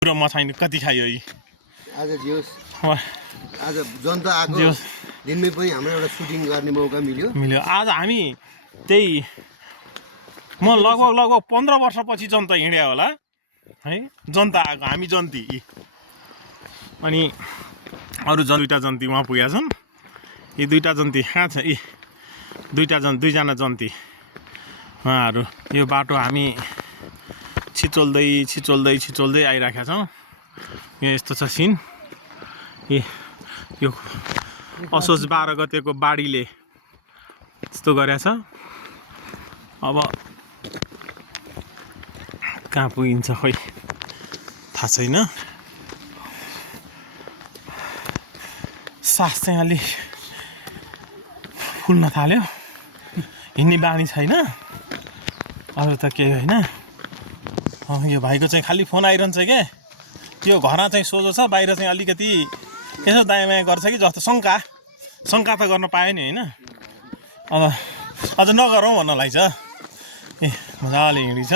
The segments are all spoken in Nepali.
र म छैन कति खायो यी आज जियोस् आज जनता आको दिनमै पनि हाम्रो एउटा सुटिङ गर्ने मौका मिल्यो आज हामी त्यही म लगभग 15 वर्षपछि जनता हिँड्यो होला है जनता आएको हामी जन्ती अनि अरू दुईटा जन्ती उहाँ पुगेका छन् यी दुईटा जन्ती कहाँ छ यी दुईजना जन्ती उहाँहरू यो बाटो हामी छिचोल्दै आइराखेका छौँ यहाँ यस्तो छ सिन यो असोज 12 गतेको बाढीले यस्तो गरेछ अब कहाँ पुगिन्छ खोइ थाहा छैन सास चाहिँ अलि फुल्न थाल्यो हिँड्ने बानी छैन अरू त केही होइन यो भाइको चाहिँ खालि फोन आइरहन्छ क्या यो घरमा चाहिँ सोझो छ बाहिर चाहिँ अलिकति यसो दायाँ बायाँ गर्छ कि जस्तो शङ्का त गर्न पायो नि होइन अब अझ नगरौँ भन्नलाई छ ए मजाले हिँडिछ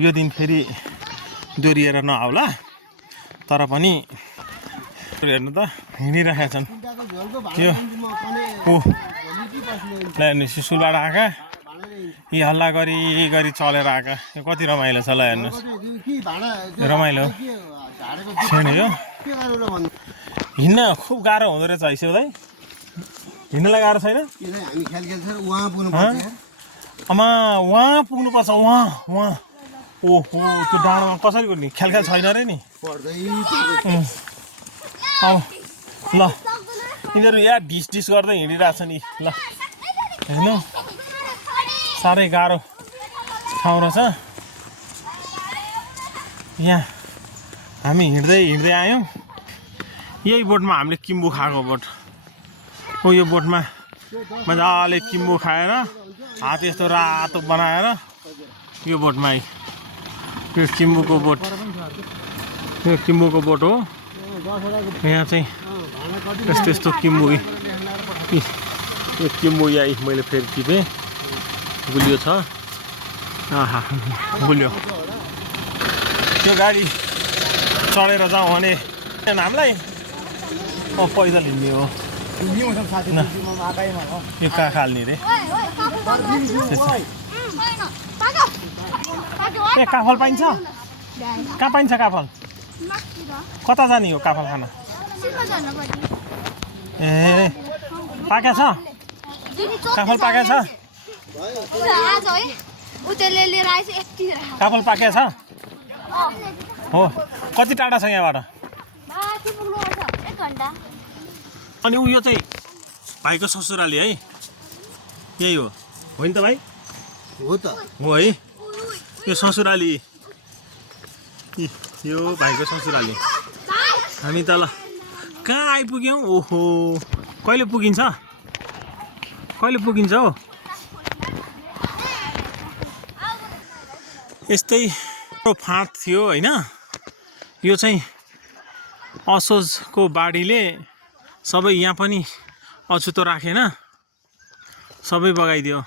यो दिन फेरि दोहोरिएर नआउला तर पनि हेर्नु त हिँडिरहेका छन् यो शिशुलबाट आएका यी हल्ला गरी चलेर आएका यो कति रमाइलो छ ल हेर्नुहोस् रमाइलो छैन यो हिँड्न खुब गाह्रो हुँदो रहेछ है दाइ हिँड्नलाई गाह्रो छैन अमा उहाँ पुग्नुपर्छ उहाँ ओहो त्यो डाँडोमा कसरी गर्ने ख्याल छैन अरे नि ल यिनीहरू यहाँ ढिस गर्दै हिँडिरहेछ नि ल हेर्नु साह्रै गाह्रो ठाउँ रहेछ यहाँ हामी हिँड्दै आयौँ यही बोटमा हामीले किम्बु खाएको बोट हो यो बोटमा मजाले किम्बु खाएर हात यस्तो रातो बनाएर यो बोटमा यो किम्बुको बोट हो यहाँ चाहिँ यस्तो किम्बु यो किम्बु यही मैले फेरि टिपेँ गुलियो छ आहा गुलियो त्यो गाडी चढेर जाउँ भने हामीलाई पैदल हिँड्ने हो यो कहाँ खाल्ने रे ए काफल पाइन्छ कहाँ पाइन्छ काफल कता जाने हो काफल खान ए पाक्या छ काफल पाक्या छ काफल पाक्या छ हो कति टाढा छ यहाँबाट अनि उयो चाहिँ भाइको ससुराली है यही हो नि त भाइ हो है यो ससुराली यो भाइको ससुराली हामी त ल कहाँ आइपुग्यौँ ओहो कहिले पुगिन्छ हो यस्तै फाँट थियो होइन यो चाहिँ असोजको बाढीले सबै यहाँ पनि अछुतो राखेन सबै बगाइदियो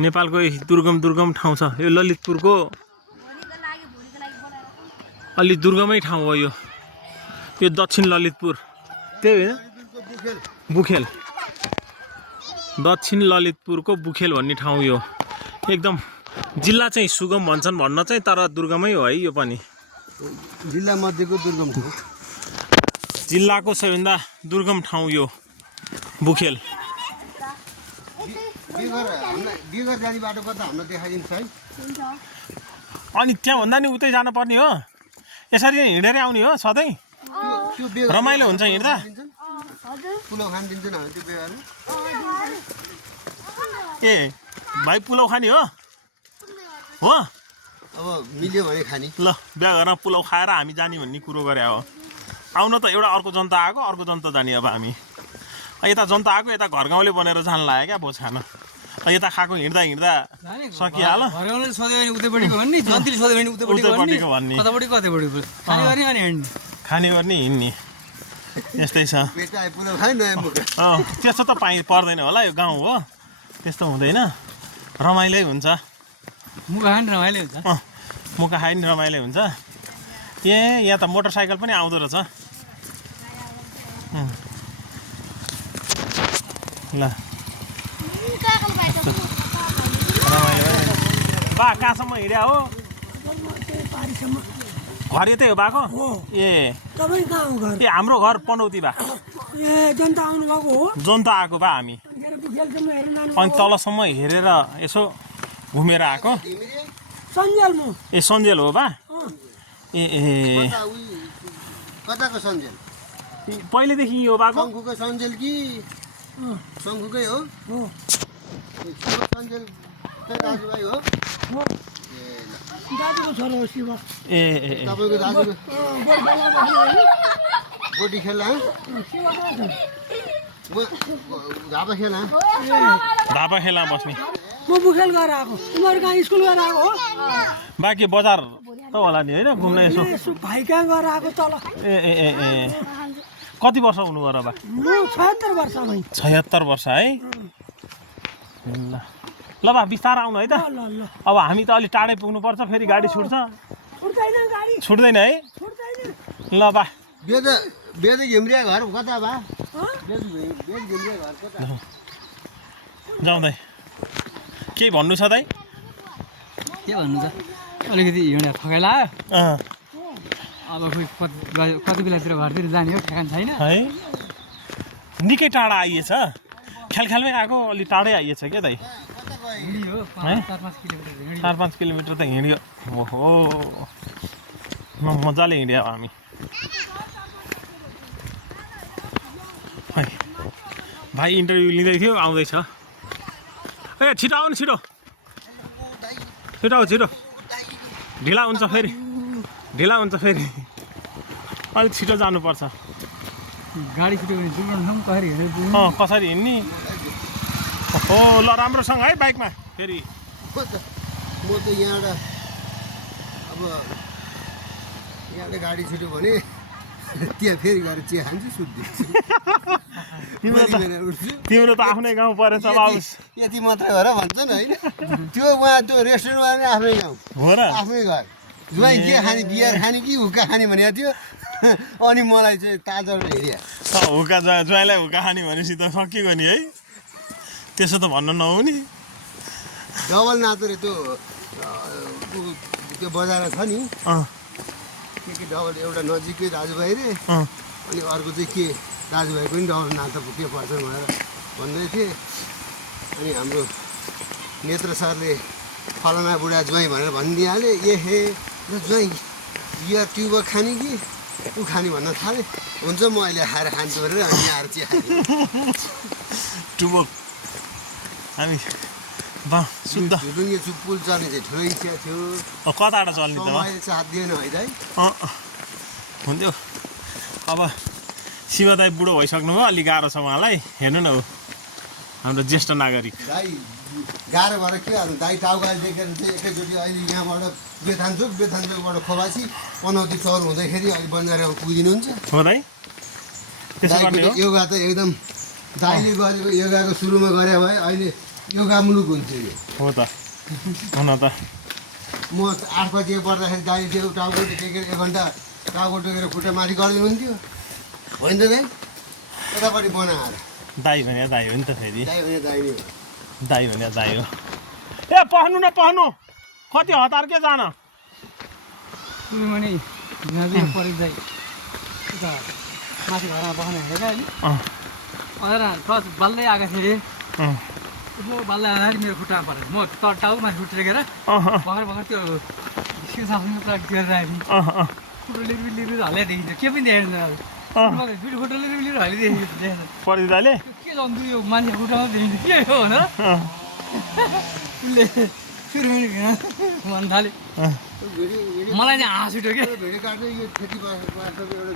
नेपालको दुर्गम ठाउँ छ यो ललितपुरको अलि दुर्गमै ठाउँ हो यो दक्षिण ललितपुर त्यही होइन बुखेल दक्षिण ललितपुरको बुखेल भन्ने ठाउँ यो एकदम जिल्ला चाहिँ सुगम भन्न चाहिँ तर दुर्गमै हो है यो पनि जिल्ला मध्येको दुर्गम ठाउँ जिल्लाको सबैभन्दा दुर्गम ठाउँ यो बुखेल अनि त्यहाँभन्दा नि उतै जानुपर्ने हो यसरी हिँडेरै आउने हो सधैँ रमाइलो हुन्छ हिँड्दा ए भाइ पुलाउ खाने हो अब मिल्यो भने खाने ल बिहा गरेर पुलाउ खाएर हामी जाने भन्ने कुरो गरे हो आउन त एउटा अर्को जनता आएको अर्को जनता जाने अब हामी यता जनता आएको यता घर गाउँले बनेर जान लाग्यो क्या भोज खान यता खाएको हिँड्दा सकिहाल्यो खाने गर्ने हिँड्ने यस्तै छ त्यस्तो त पर्दैन होला यो गाउँ हो त्यस्तो हुँदैन रमाइलै हुन्छ मुखा खाइ नि रमाइलो हुन्छ ए यहाँ त मोटरसाइकल पनि आउँदो रहेछ ल बा कहाँसम्म हिँड्या हो घर यतै हो बाको ए तपाईँ कहाँ हो घर ए हाम्रो घर पनौती बा ए जनता आउनु भएको हो जनता आएको बा हामी अनि तलसम्म हेरेर यसो घुमेर आएको सञ्जेल म ए सन्जेल हो बा ए ए कताको सन्जेल पहिलेदेखि यो बाको शङ्खुको सन्जेल कि शङ्खुकै हो सन्जेल दाजुभाइ हो दाजुको छोरो हो शिव ए ए ए तपाईँको दाजुको गोटी खेला झापा खेला धापा खेला बस्ने म बुखेल गएर आएको तिमीहरू कहाँ स्कुल गएर आएको हो बाँकी बजार त होला नि होइन घुम्न यसो यसो भाइ कहाँ गएर आएको तल ए ए ए ए कति वर्ष हुनुभयो र बा म 76 वर्ष भाइ 76 वर्ष है ल ल बा बिस्तार आउनु है त ल ल अब हामी त अलिक टाढै पुग्नुपर्छ फेरि गाडी छुट्छ छुट्दैन गाडी छुट्दैन है छुट्दैन ल बा बेद घिम्रिया घर कता बा बेद घिम्रिया घर कता जाउँ दाइ केही भन्नु छ दाइ के भन्नु छ अलिकति हिँडेर थकाइ लाग्यो अँ अब कति बेलातिर घरतिर जाने हो ठेगान छैन है निकै टाढा आइएछ ख्यालख्यालमै आएको अलिक टाढै आइएछ क्या दाइ हिँडियो है? 4-5 किलोमिटर हिँडियो 4-5 किलोमिटर त हिँड्यो ओहो मजाले हिँड्यो हामी है भाइ इन्टरभ्यू लिँदै थियो आउँदैछ ए छिटो आउनु छिटो छिटो आऊ छिटो ढिला हुन्छ फेरि अलिक छिटो जानुपर्छ गाडी छिटो भने जुगाउनु कसरी हिँडेर कसरी हिँड्ने हो ल राम्रोसँग है बाइकमा फेरि म त यहाँबाट अब यहाँबाट गाडी छिटो भने त्यहाँ फेरि गएर चिया खान्छु सुत्दिन्छु तिम्रो त आफ्नै गाउँ परेछ बाबु यति मात्रै हो र भन्छन् होइन त्यो उहाँ त्यो रेस्टुरेन्टमा पनि आफ्नै गाउँ हो र आफ्नै घर जुवाई के खाने बियर खाने कि हुक्का खाने भनेको थियो अनि मलाई चाहिँ ताजा हेऱ्यो हुक्का ज्वाइँलाई हुक्का खाने भनेपछि त सकिएको नि है त्यसो त भन्नु नहुने डबल नातेर त्यो बजार छ नि अँ के डबल एउटा नजिकै दाजुभाइ रे अँ अनि अर्को चाहिँ के दाजुभाइको पनि डबल नाता के पर्छ भनेर भन्दै थिएँ अनि हाम्रो नेत्र सरले फलाना बुढा ज्वाइँ भनेर भनिदिइहाले ए हे र ज्वाइँ बियर ट्युबर खाने कि ऊ खाने भन्न थालेँ हुन्छ म अहिले खाएर खान्छु भनेर अनि आएर चिया टुबोक हामी बा शुद्ध झुलुङ्गे पुल चल्ने चाहिँ ठुलो इच्छा थियो कताबाट चल्ने त समय साथ दिएन है दाइ हुन्थ्यो अब शिव दाई बुढो भइसक्नु भयो अलिक गाह्रो छ उहाँलाई हेर्नु न हो हाम्रो ज्येष्ठ नागरिक दाइ गाह्रो भएर के गर्नु दाइ टाउका देखेर चाहिँ एकैचोटि अहिले यहाँबाट बेथानचोकबाट खोलासी पनौती चौर हुँदाखेरि अहिले बन्जारामा पुगिदिनुहुन्छ हो दाइ त्यसो गर्ने हो योगा त एकदम दाइले गरेको योगाको सुरुमा गरे भए अहिले योगा मुलुक हुन्थ्यो यो हो त हुन त म 8 बजे पर्दाखेरि दाइ त्यो टाउको टेकेर 1 घन्टा टाउको टेकेर खुट्टा माथि गरिदिनुहुन्थ्यो होइन त दाइ यतापट्टि बनाएर दाई भने दाई हो नि त फेरि दाइ भने दाइ नै हो दाई भने दाई हो ए पहनु न पहनु कति हतार के जान भने नजिक परि जाइ उता माथि घरमा बस्न हेरेको अहिले अझ टच बल्दै आएको थिएँ अँ यसो बल्दै आउँदाखेरि मेरो खुट्टामा परेँ म टाउको माथि खुट्टा टेकेर भर्खर त्यो सिक्सासँग गरेर आएँ खुट्टा लिएर हल्लाइ देखिन्छ के पनि देखेन फेरि खुट्टा लिएर हल्लिदेखि परिदाले के जन्तु यो मान्छे खुट्टामा देखिन्छ के हो भनेर उसले फेरि भन्न थाल्यो मलाई चाहिँ हाँस उठ्यो क्या भेडी काट्दै यो खेती एउटा